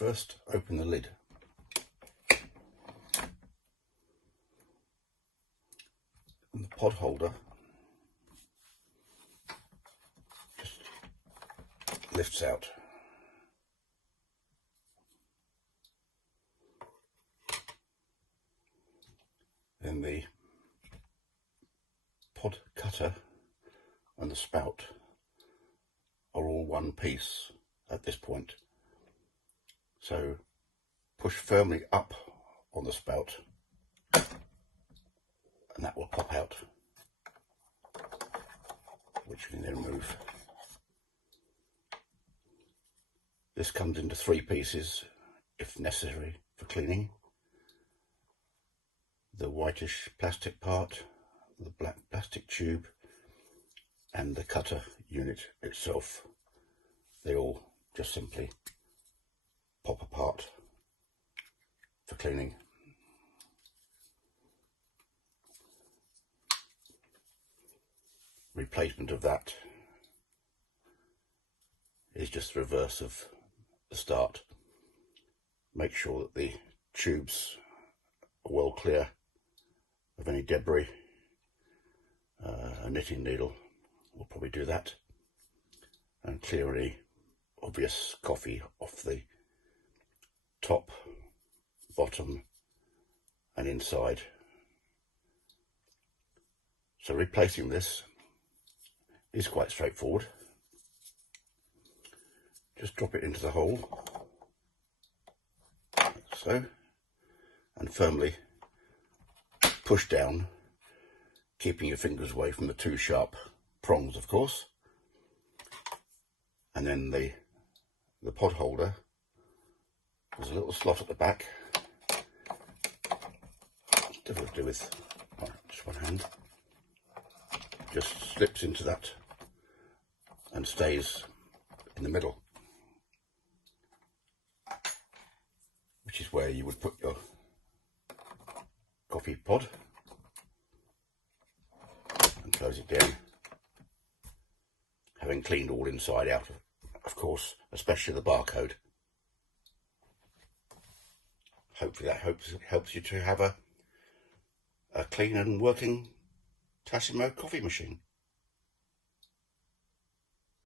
First, open the lid. And the pod holder just lifts out. Then the pod cutter and the spout are all one piece at this point. So push firmly up on the spout and that will pop out, which you can then remove. This comes into 3 pieces if necessary for cleaning. The whitish plastic part, the black plastic tube, and the cutter unit itself. They all just simply pop apart for cleaning. Replacement of that is just the reverse of the start. Make sure that the tubes are well clear of any debris. A knitting needle will probably do that, and clear any obvious coffee off the top, bottom and inside. So replacing this is quite straightforward. Just drop it into the hole, like so, and firmly push down, keeping your fingers away from the 2 sharp prongs, of course. And then the pod holder, there's a little slot at the back, difficult to do with just one hand, just slips into that and stays in the middle, which is where you would put your coffee pod, and close it down, having cleaned all inside out, of course, especially the barcode. Hopefully that helps you to have a clean and working Tassimo coffee machine.